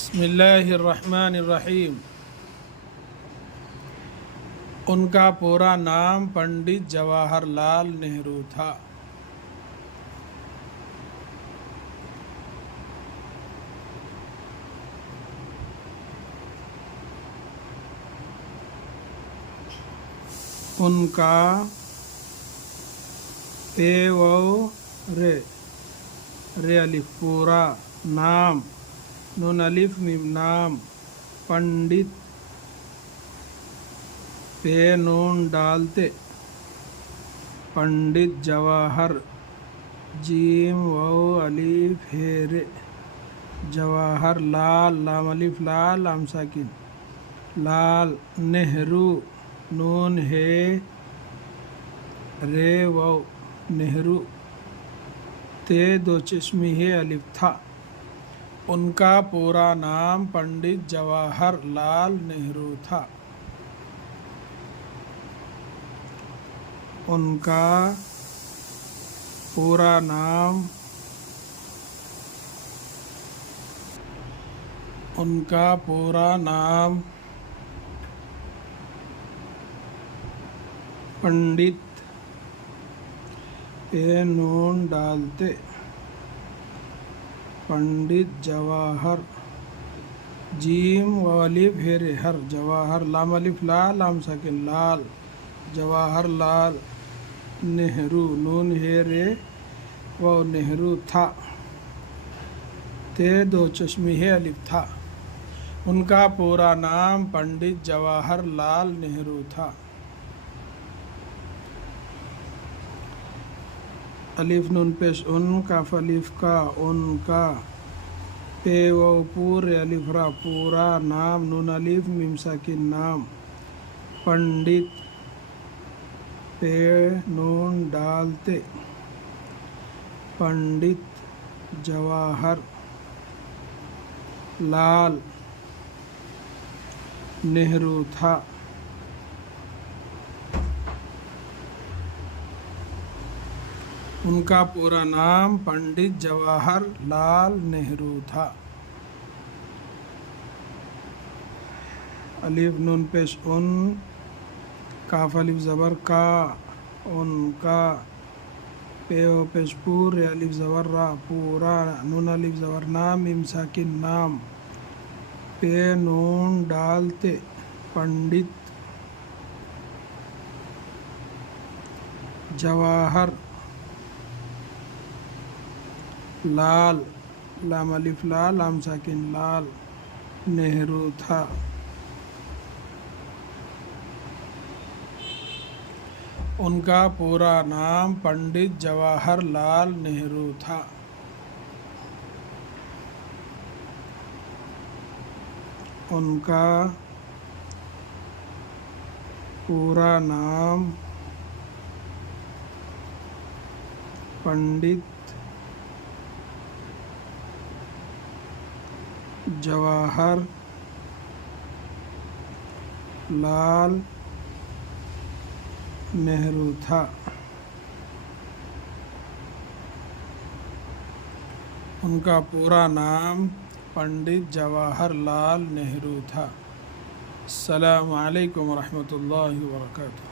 بسم اللہ الرحمن الرحیم۔ ان کا پورا نام پنڈت جواہر لال نہرو تھا۔ ان کا رے الف پورا نام نون الف میم نام پنڈت پہ نون ڈالتے پنڈت جواہر جیم و الف رے جواہر لال لام الف لال لام ساکن لال نہرو نون ہے رے و نہرو تے دو چشمی ہے الف تھا۔ ان کا پورا نام پنڈت جواہر لال نہرو تھا۔ ان کا پورا نام پنڈت پہ نون ڈالتے پنڈت جواہر جیم و الف ہے ہر جواہر لام الف لال لام ساکن لال جواہر لال نہرو نون ہے رے و نہرو تھا تے دو چشمی ہے الف تھا۔ ان کا پورا نام پنڈت جواہر لال نہرو تھا۔ الف نون پیش ان کاف الف کا ان کا پے و پورے الف را پورا نام نون الف میم ساکن نام پنڈت پہ نون ڈالتے پنڈت جواہر لال نہرو تھا۔ ان کا پورا نام پنڈت جواہر لال نہرو تھا۔ الف نون پیش ان کاف الف زبر کا ان کا پے و پیش پورے الف زبر را پورا نون الف زبر نام میم ساکن نام پہ نون ڈالتے پنڈت جواہر لال لام الف لال لام ساکن لال نہرو تھا۔ ان کا پورا نام پنڈت جواہر لال نہرو تھا۔ ان کا پورا نام پنڈت جواہر لال نہرو تھا۔ ان کا پورا نام پنڈت جواہر لال نہرو تھا۔ السلام علیکم ورحمۃ اللہ وبرکاتہ۔